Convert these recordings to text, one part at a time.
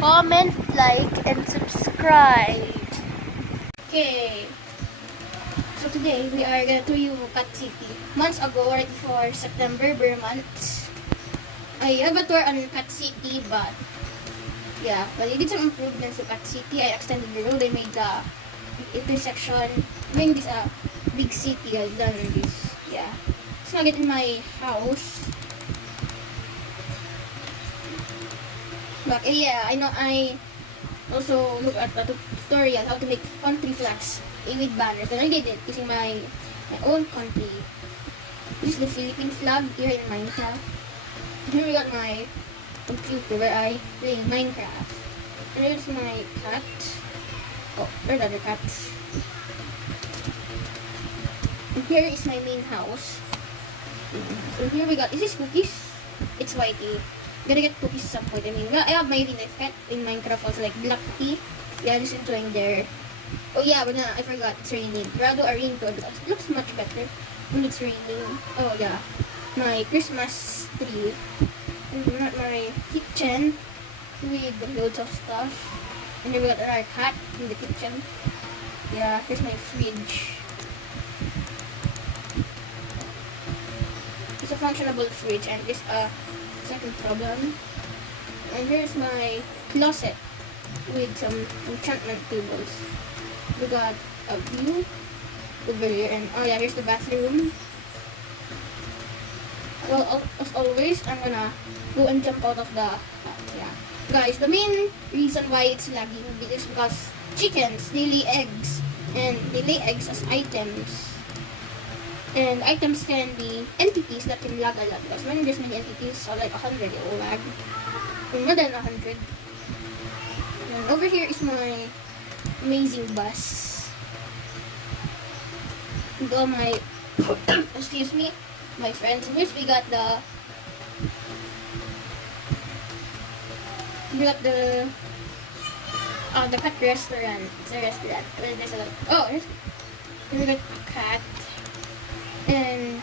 comment, like, and subscribe. Okay. So today we are gonna tour you Cat City. Months ago, right before September, bare months, I have a tour on Cat City, but yeah, but I did some improvements to Cat City. I extended the road. I made the intersection. Making this a big city. I've done this. Yeah. So I get in my house. But yeah, I know I also look at a tutorial how to make country flags with banners. And I did it using my own country. This is the Philippine flag here in Minecraft. Here we got my computer where I play Minecraft. And here's my cat. Oh, there's other cats. And here is my main house. So here we got, is this cookies? It's whitey. Gotta get cookies at some point. I mean, I have my real life cat in Minecraft also, like Black Tea. Yeah, just enjoying there. Oh yeah, but I forgot, it's raining. Rado a ringtone. It looks much better when it's raining. Oh yeah, my Christmas tree. And my kitchen with loads of stuff. And then we got our cat in the kitchen. Yeah, here's my fridge. It's a functionable fridge and this second problem. And here's my closet with some enchantment tables. We got a view over here, and oh yeah, here's the bathroom. Well, as always, I'm gonna go and jump out of the yeah. Guys, the main reason why it's lagging is because chickens, they lay eggs, and they lay eggs as items. And items can be entities that can lag a lot. Because when there's many entities, so like 100, it will lag. More than 100. And over here is my amazing bus. And all my excuse me, my friends. And here's we got the cat restaurant. It's a restaurant. There's a oh, here we got cat and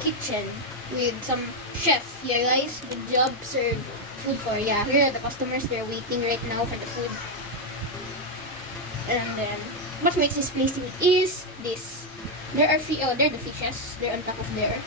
kitchen with some chef. Yeah, guys, good job. Serve food for yeah. Here are the customers. They're waiting right now for the food. And then what makes this place unique is this. There are they're the fishes. They're on top of there.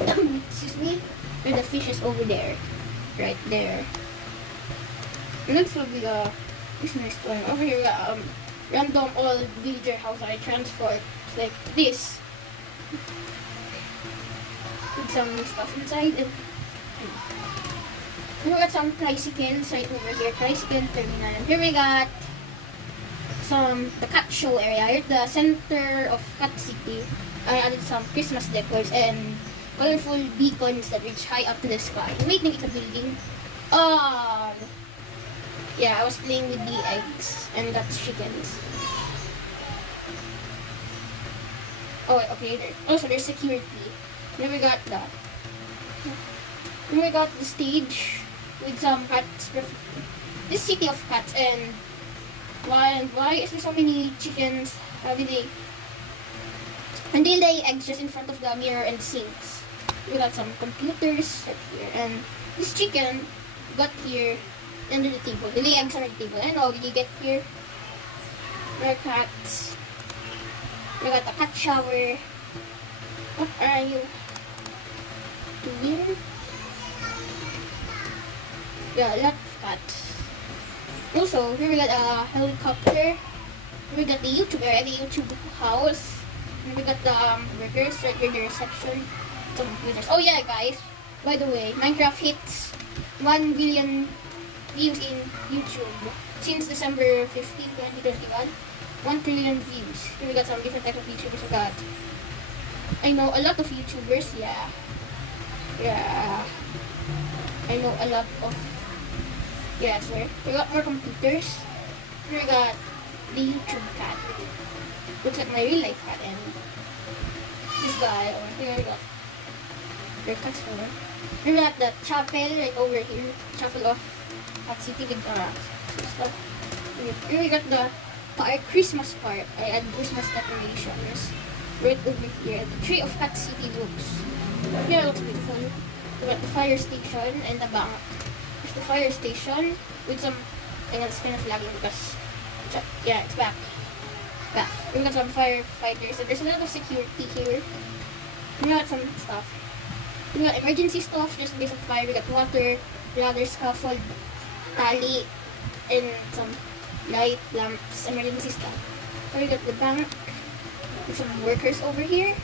Excuse me. They're the fishes over there, right there. And that's probably this next one. Over here, we got random old villager house I transport like this with some stuff inside. And we got some tricycles right over here. Tricycle terminal. And here we got the cat show area. Here's the center of Cat City. I added some Christmas decors and colorful beacons that reach high up to the sky. Wait, maybe it's a building. Yeah, I was playing with the eggs and got chickens. Oh, okay. There's security. Then we got the stage with some cats. This city of cats. And why is there so many chickens? And they lay eggs just in front of the mirror and sinks. We got some computers right here, and this chicken got here under the table. They lay eggs on the table. And how did you get here? There are cats. We got a cat shower. What are you doing? Yeah, a lot of cats. Also, here we got a helicopter. We got the YouTube area, the YouTube house. And we got the burgers right here, the reception. Some computers. Oh yeah, guys. By the way, Minecraft hits 1 billion views in YouTube since December 15, 2021. 1 trillion views. Here we got some different type of YouTubers. We got, I know a lot of YouTubers. Yeah. I know a lot of. Yeah, sir. We got more computers. Here we got the YouTube cat. Looks like my real life cat. And this guy over here. We got their cats over. Here we got the chapel right over here. Chapel of Cat City with stuff. Here we got the Christmas park. I add Christmas decorations right over here. The tree of Cat City looks. Here looks beautiful. We got the fire station and the bank. the fire station with some, and it's kind of lagging because, yeah, it's back. Back. We got some firefighters, and there's a lot of security here. We got some stuff. We got emergency stuff just in case of fire. We got water, ladder, scaffold, tally, and some light, lamps, emergency stuff. So we got the bank. There's some workers over here.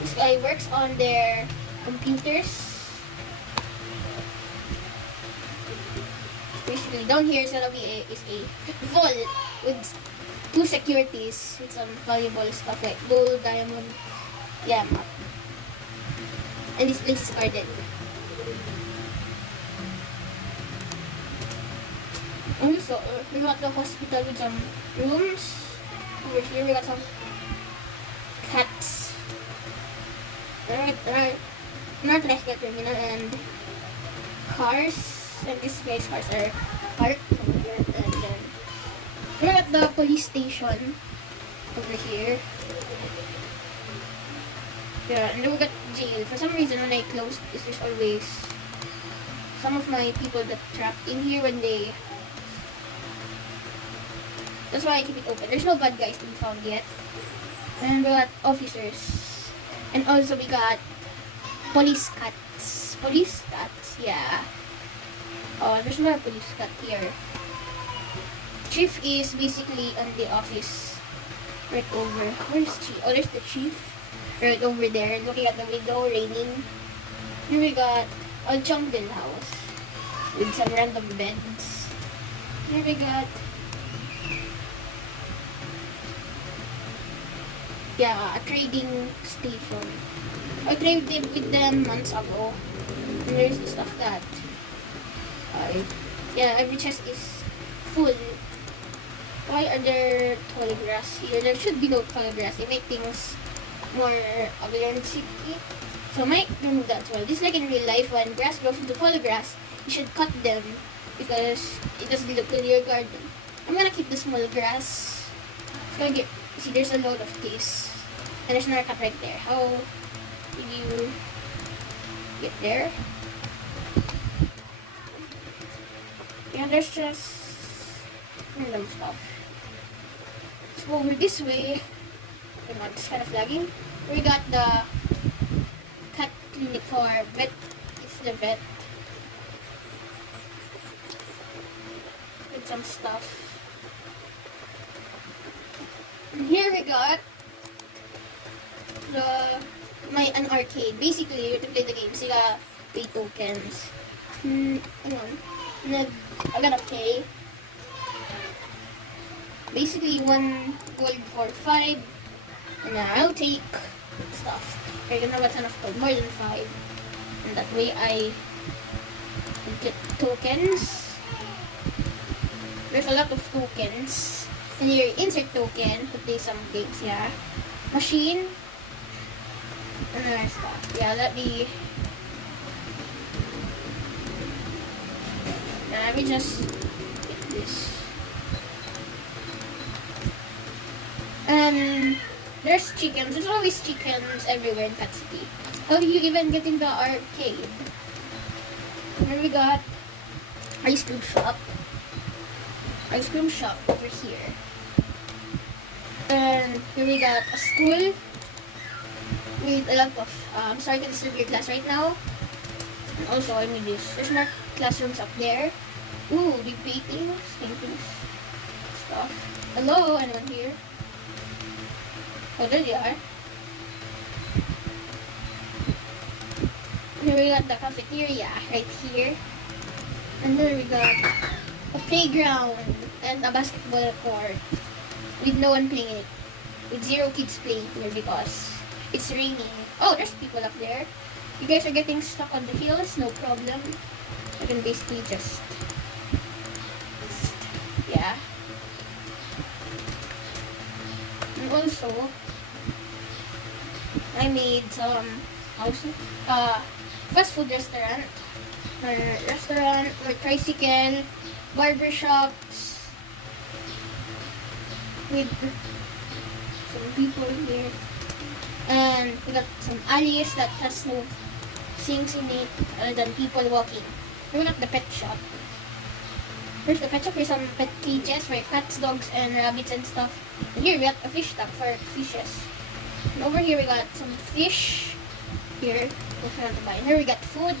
This guy works on their computers. Basically, down here is gonna be a vault with 2 securities with some valuable stuff like gold, diamond, yeah, map. And this place is guarded. Also, we got the hospital with some rooms. Over here, we got some cats. Not rescue terminal and cars. And these guys' cars are parked over here. And then we're at the police station over here. Yeah, and then we got jail. For some reason, when I close this, there's always some of my people that trapped in here when they. That's why I keep it open. There's no bad guys to be found yet. And we got officers. And also we got police cats. Police cats, yeah. Oh, there's no police cat here. Chief is basically on the office. Right over. Where's Chief? Oh, there's the chief. Right over there, looking at the window, raining. Here we got a jungle house with some random beds. Here we got a trading station. I traded with them months ago. And there's the stuff that every chest is full. Why are there tall grass here? There should be no tall grass. They make things more uglier in the city. So I might remove that as well. Just like in real life, when grass grows into tall grass, you should cut them because it doesn't look good in your garden. I'm gonna keep the small grass. It's gonna get, see, there's a lot of this. And there's another cut right there. How did you get there? Yeah, there's just random stuff. Let's go over this way. Come on, it's kind of lagging. We got the cat clinic for vet. It's the vet. With some stuff. And here we got an arcade. Basically, to play the games, you gotta pay tokens. Hang on. I gotta pay. Basically, 1 gold for 5. And I'll take stuff. I don't have a ton of gold, more than 5. And that way I get tokens. There's a lot of tokens. And you insert token to play some games, yeah. Machine. And other stuff. Yeah, let me just get this. And there's chickens. There's always chickens everywhere in Cat City. How do you even get in the arcade? Then we got ice cream shop. Ice cream shop over here. And here we got a school with a lot of I'm starting to study your class right now. And also I need this. There's more classrooms up there. Ooh, big paintings, stuff. Hello, anyone here? Oh, there they are. Here we got the cafeteria right here. And then we got a playground and a basketball court with no one playing it. With 0 kids playing here because it's raining. Oh, there's people up there. You guys are getting stuck on the hills, no problem. I can basically just yeah. And also I made some fast food restaurant. Like tricycle, barber shops with some people here. And we got some alleys that has no sinks in it, other than people walking. We got the pet shop. There's the pet shop with some pet cages for cats, dogs, and rabbits and stuff. And here we got a fish tank for fishes. And over here we got some fish. Here, if you want to buy. And here we got food.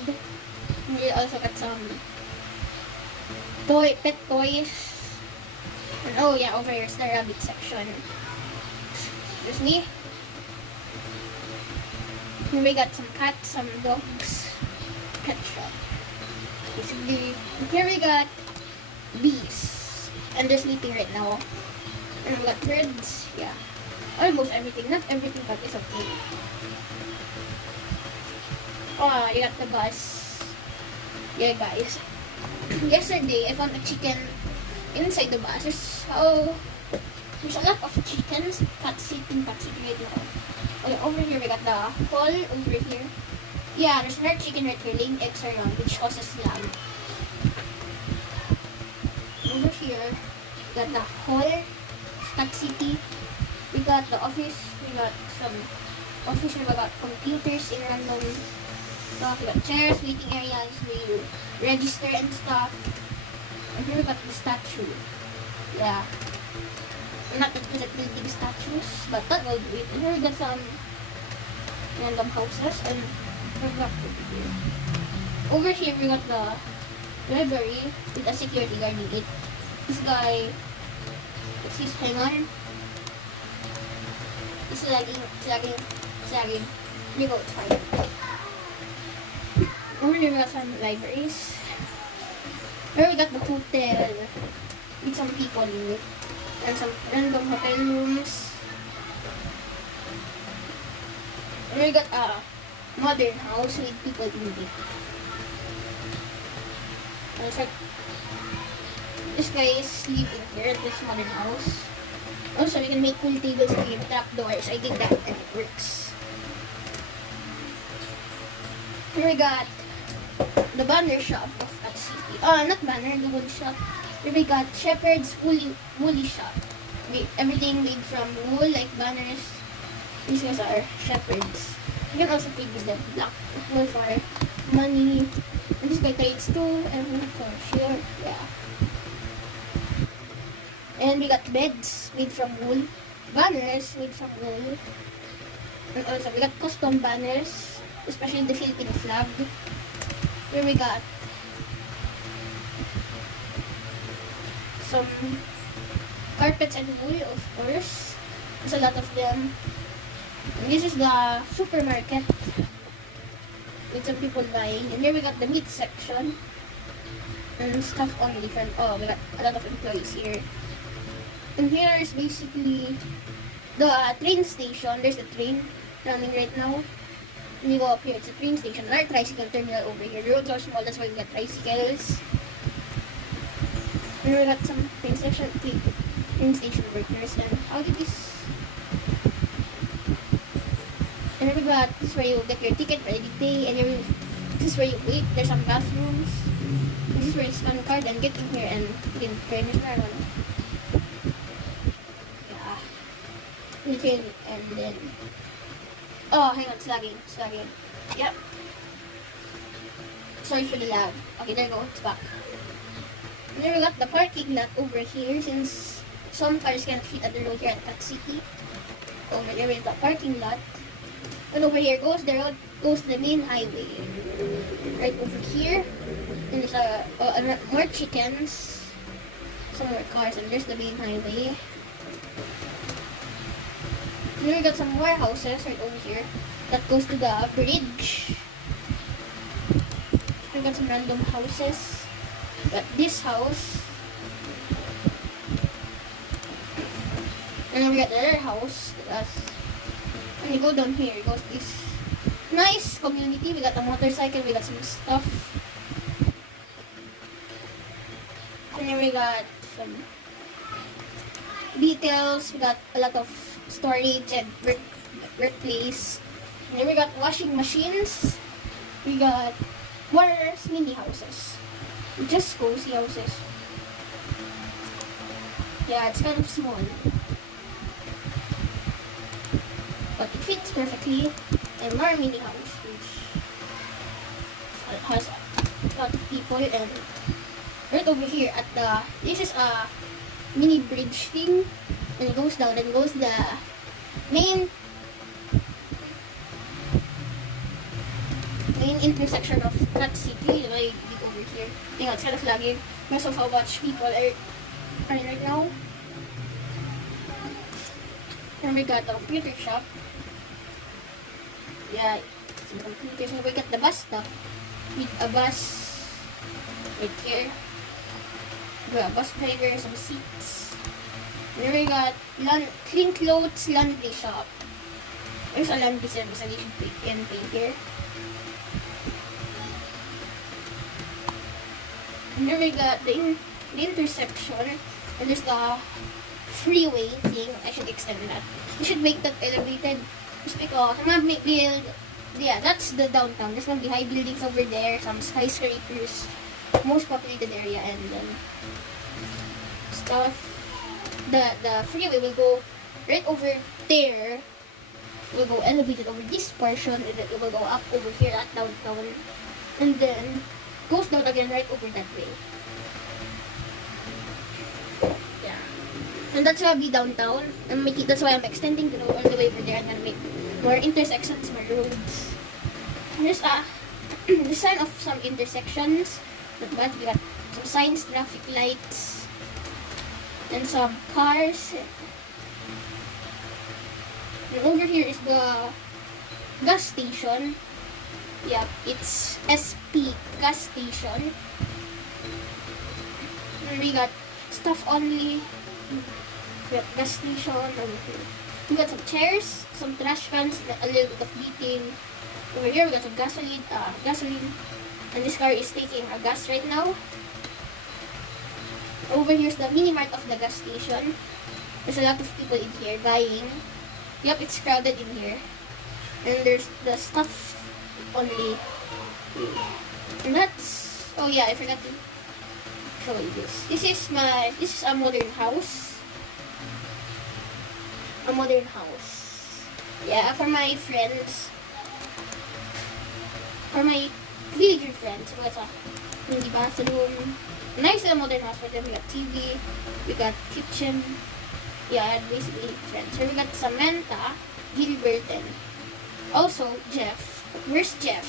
And we also got some pet toys. And oh yeah, over here is the rabbit section. There's me. Here we got some cats, some dogs. Pet shop. Basically, here we got bees. And they're sleeping right now. And we got birds. Yeah. Almost everything. Not everything, but it's okay. Oh, you got the bus. Yeah, guys. Yesterday, I found a chicken inside the bus. There's a lot of chickens. Cats sitting right now. Okay, over here, we got the hall over here. Yeah, there's another chicken right here laying eggs around, which causes lag. Over here, we got the hall, Cat City. We got the office. We got some office. We got computers in random stuff. We got chairs, waiting areas. We register and stuff. And here we got the statue. Yeah. I'm not that good at building statues, but that will do it. And here we got some random houses. And we're back over here. Over here we got the library with a security guarding it. This guy, what's his, hang on. It's lagging. Here you go, it's fine. Over here we got some libraries. Here we got the hotel with some people in it. And some random hotel rooms. And we got a modern house with people in it. And it's like, this guy is living here at this modern house. Also, we can make pool tables and trapdoors. I think that works. Here we got the banner shop of Cat City. Not banner, the wool shop. Here we got Shepherd's Woolly Shop. Everything made from wool, like banners. These guys are shepherds. You can also pay with the black wool for money. And this guy trades too, and for sure, yeah. And we got beds made from wool, banners made from wool, and also we got custom banners, especially the Philippine flag. Here we got some carpets and wool, of course. There's a lot of them. And this is the supermarket with some people buying. And here we got the meat section and stuff on different. Oh, we got a lot of employees here. And here is basically the train station. There's a train running right now. When you go up here, it's a train station. Our tricycle terminal over here. The roads are small, that's why we got tricycles. And we got some train station workers. And how did this? And then we got this is where you get your ticket, ready to pay, and this is where you wait. There's some bathrooms. This is where you scan the card and get in here and you can pay. You can, and then, oh, hang on, it's lagging. Yep. Sorry for the lag. Okay, there you go, it's back. And then we got the parking lot over here, since some cars can't fit at the road here at Cat City. Over there is the parking lot. And over here goes the road, goes the main highway. Right over here, and there's more chickens, some more cars, and there's the main highway. And we got some warehouses right over here that goes to the bridge. We got some random houses. Got this house. And then we got the other house. And you go down here, you go to this nice community. We got a motorcycle, we got some stuff. And then we got some details. We got a lot of storage and workplace. And then we got washing machines. We got warriors, mini houses. Just cozy houses. Yeah, it's kind of small. But it fits perfectly. And more mini house, which has a lot of people, and right over here at the, this is a mini bridge thing, and it goes down and goes the main intersection of that city. Like over here, you know, it's kind of lagging. Most of how much people are right now. And we got the computer shop. Yeah, some computers. And we got the bus stop with a bus right here. We got a bus driver, some seats. And then we got clean clothes laundry shop. There's a laundry service and you should pay here. And then we got the intersection, and there's the freeway thing. I should extend that. We should make that elevated just because I'm gonna build, yeah, that's the downtown. There's gonna be high buildings over there, some skyscrapers, most populated area, and stuff. The freeway will go right over there. Will go elevated over this portion, and then it will go up over here at downtown, and then goes down again right over that way. Yeah. And that's gonna be downtown. That's why I'm extending the road all the way over there. I'm gonna make more intersections, more roads. And there's a design of some intersections. But we got some signs, traffic lights, and some cars. And over here is the gas station. Yeah, it's SP gas station. And we got stuff only. We got gas station over here. We got some chairs, some trash cans, a little bit of beating. Over here we got some gasoline, and this car is taking a gas right now. Over here's the mini mart of the gas station. There's a lot of people in here buying. Yep, it's crowded in here. And there's the stuff only. And that's, oh yeah, I forgot to show you this. This is a modern house. A modern house. Yeah, for my friends. For my villager friends. We got a mini bathroom. Nice modern house for them. We got TV. We got kitchen. Yeah, basically friends. Here we got Samantha, Gilbert, and also Jeff. Where's Jeff?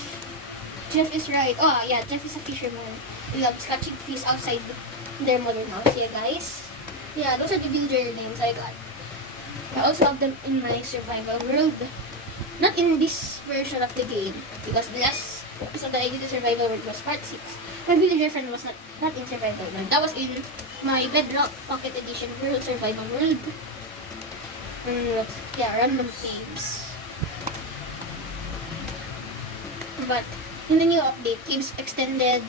Jeff is right. Oh yeah, Jeff is a fisherman. He loves catching fish outside their modern house. Yeah, guys. Yeah, those are the villager names I got. I also have them in my survival world. Not in this version of the game, because the last episode that I did the survival world was part 6. My villager friend was not in survival world. That was in my Bedrock Pocket Edition World Survival World. Yeah, random caves. But in the new update, caves extended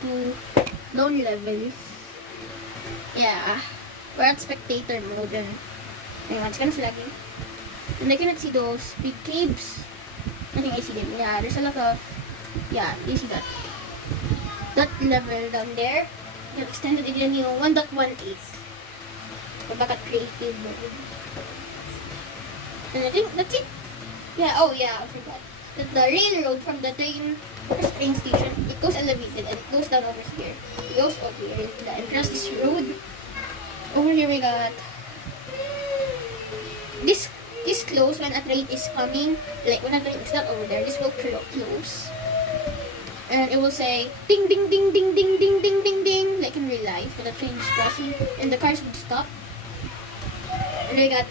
to loan levels. Yeah, we're at spectator mode and it's kind of lagging. And I cannot see those big caves. I think I see them. Yeah, there's a lot of, yeah, you see that. That level down there, it extended in the new 1.18. We're back at creative mode. And I think that's it. Yeah, oh yeah, I forgot. The railroad from the train station, it goes elevated and it goes down over here. It goes over here and across this road. Over here we got this close when a train is coming. Like when a train is not over there, this will close. And it will say ding ding ding ding ding ding ding ding ding, like in real life when the train is crossing and the cars would stop. And we got,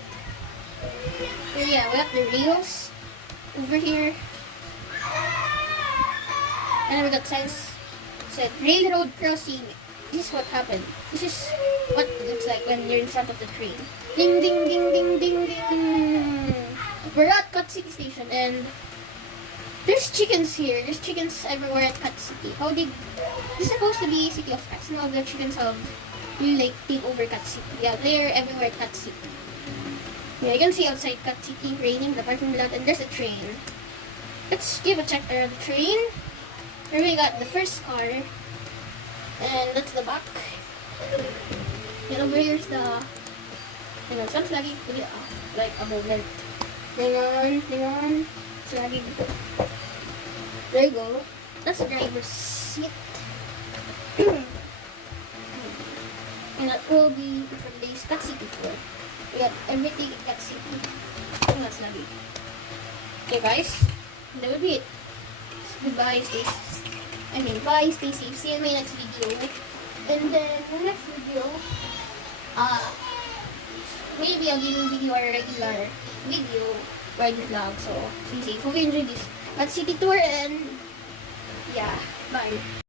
yeah, we got the rails over here. And then we got signs said railroad crossing. This is what happened. This is what it looks like when you're in front of the train. Ding ding ding ding ding ding. We're at Cut City Station and there's chickens here. There's chickens everywhere at Cut City. How did this is supposed to be City of Cats? No, the chickens have like take over Cut City. Yeah, they're everywhere at Cut City. Yeah, you can see outside Cut City raining, the parking lot, and there's a train. Let's give a check around the train. Here we got the first car. And that's the back. And over here's the, hang on, sounds lagi, like a moment. Hang on, it's lagging. There you go. That's the driver's seat. And that will be for today's Cat City tour. We got everything in Cat City. That's lovely. Okay guys, that will be it. Goodbye, bye, stay safe. See you in my next video. And then the next video, maybe I'll give you a video or a regular video riding vlog. So stay safe. Hope you enjoyed this Cat City tour and yeah, bye.